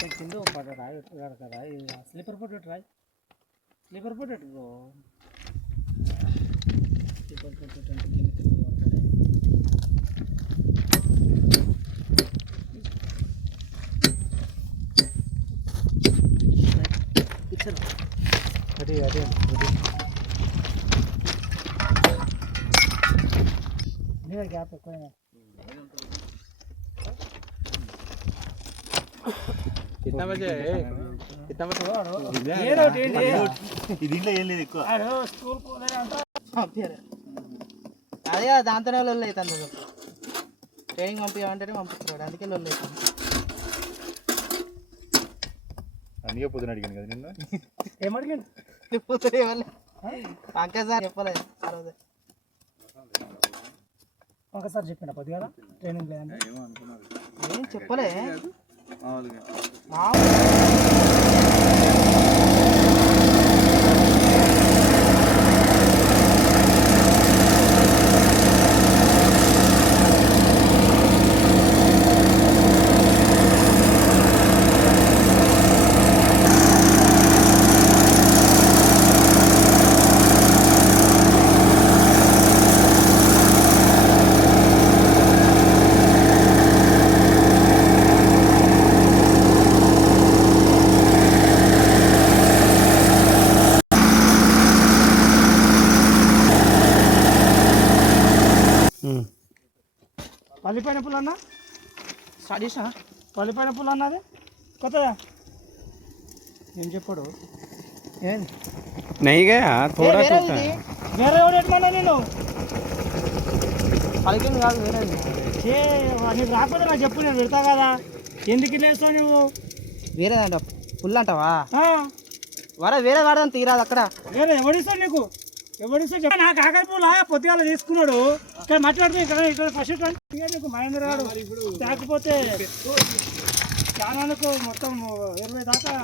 కింద రాయి పెట్టుకున్నాడు కదా స్లీపర్ పోటీ రాయి స్లీపర్ పోటీ బ్రో స్లీపర్ పోటీ అంటే అదే అదే గ్యాప్ ఎక్కువ कितना बजे है कितना बजे దీంట్లో ఏం లేదు ఎక్కువ అదే దాంతోనే లొల్లు అవుతుంది ట్రైనింగ్ పంపించమంటేనే పంపిస్తున్నాడు అందుకే లొల్లు అవుతుంది అందుకే పొద్దున అడిగాను కదా నిన్న ఏమడిగాను పొద్దునే వాళ్ళు పంకజ్ సార్ చెప్పలేదు ఆ రోజు ఒకసారి చెప్పిన పొద్దుగా ట్రైనింగ్ ప్లాన్ ఏం చెప్పలే పల్లిపైన పూలు అన్నా స్టార్ట్ చేసినా పల్లిపైన పూలు అన్నది కొత్తదా ఏం చెప్పాడు ఏం नहीं गया थोड़ा వేరే ఎవరు ఎట్మన్నా నేను పలికింది కాదు వేరే నీకు రాకపోతే నాకు చెప్పు నేను పెడతా కదా ఎందుకు లేస్తావు నువ్వు వేరేదంట ఫుల్ అంటావా వేరే వాడదాం తీరాదు అక్కడ వేరే ఎవడిస్తావు నీకు ఎవడిస్తా చెప్ప నాకు ఆకలి పూల పొద్దుగాల తీసుకున్నాడు ఇక్కడ మాట్లాడుతూ ఇక్కడ ఫస్ట్ నీకు మహేంద్ర గారు లేకపోతే ఛానల్కు మొత్తం 20 దాకా